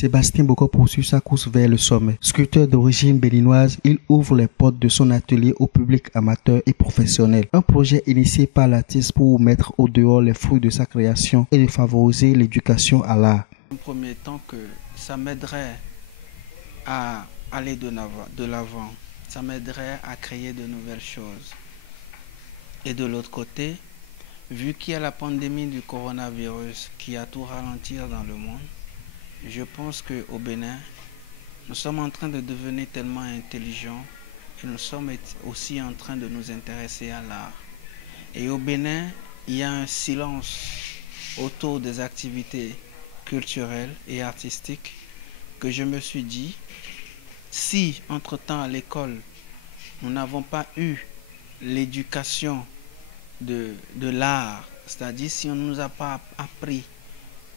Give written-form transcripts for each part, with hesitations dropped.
Sébastien Boko poursuit sa course vers le sommet. Sculpteur d'origine béninoise, il ouvre les portes de son atelier au public amateur et professionnel. Un projet initié par l'artiste pour mettre au dehors les fruits de sa création et de favoriser l'éducation à l'art. En premier temps, que ça m'aiderait à aller de l'avant, ça m'aiderait à créer de nouvelles choses. Et de l'autre côté, vu qu'il y a la pandémie du coronavirus qui a tout ralenti dans le monde, je pense qu'au Bénin, nous sommes en train de devenir tellement intelligents et nous sommes aussi en train de nous intéresser à l'art. Et au Bénin, il y a un silence autour des activités culturelles et artistiques que je me suis dit, si entre-temps à l'école, nous n'avons pas eu l'éducation de l'art, c'est-à-dire si on ne nous a pas appris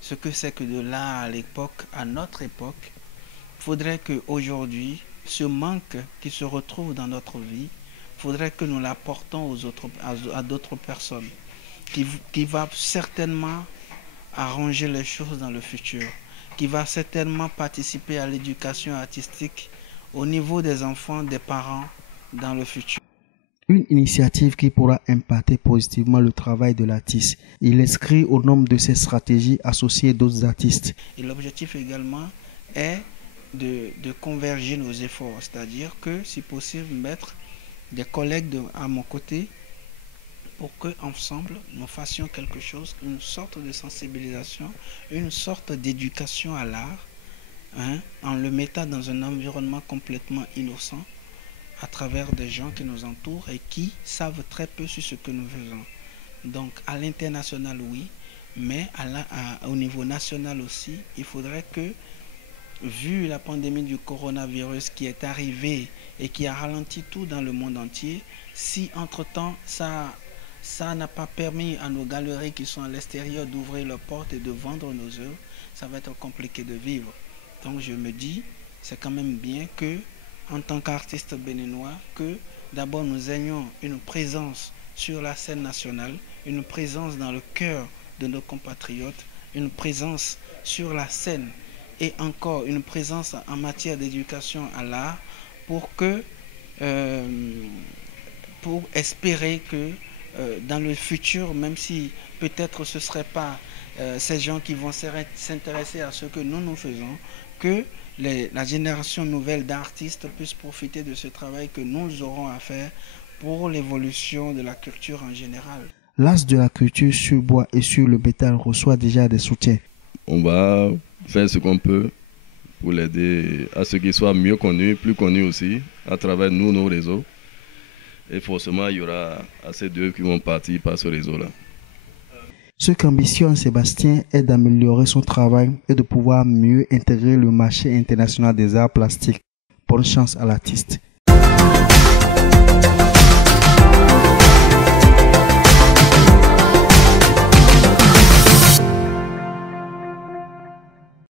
ce que c'est que de l'art à l'époque, à notre époque, il faudrait qu'aujourd'hui, ce manque qui se retrouve dans notre vie, il faudrait que nous l'apportons à d'autres personnes, qui va certainement arranger les choses dans le futur, qui va certainement participer à l'éducation artistique au niveau des enfants, des parents dans le futur. Une initiative qui pourra impacter positivement le travail de l'artiste. Il inscrit au nombre de ses stratégies associées d'autres artistes. Et l'objectif également est de converger nos efforts, c'est-à-dire que si possible mettre des collègues à mon côté pour qu'ensemble nous fassions quelque chose, une sorte de sensibilisation, une sorte d'éducation à l'art, en le mettant dans un environnement complètement innocent, à travers des gens qui nous entourent et qui savent très peu sur ce que nous faisons. Donc à l'international, oui, mais au niveau national aussi, il faudrait que, vu la pandémie du coronavirus qui est arrivée et qui a ralenti tout dans le monde entier, si entre-temps ça n'a pas permis à nos galeries qui sont à l'extérieur d'ouvrir leurs portes et de vendre nos œuvres, ça va être compliqué de vivre. Donc je me dis, c'est quand même bien que, en tant qu'artiste béninois, que d'abord nous ayons une présence sur la scène nationale, une présence dans le cœur de nos compatriotes, une présence sur la scène et encore une présence en matière d'éducation à l'art pour espérer que dans le futur, même si peut-être ce ne serait pas ces gens qui vont s'intéresser à ce que nous faisons, que la génération nouvelle d'artistes puisse profiter de ce travail que nous aurons à faire pour l'évolution de la culture en général. L'As de la culture sur bois et sur le bétail reçoit déjà des soutiens. On va faire ce qu'on peut pour l'aider à ce qu'il soit mieux connu, plus connu aussi, à travers nos réseaux. Et forcément, il y aura assez d'eux qui vont partir par ce réseau-là. Ce qu'ambitionne Sébastien est d'améliorer son travail et de pouvoir mieux intégrer le marché international des arts plastiques. Bonne chance à l'artiste.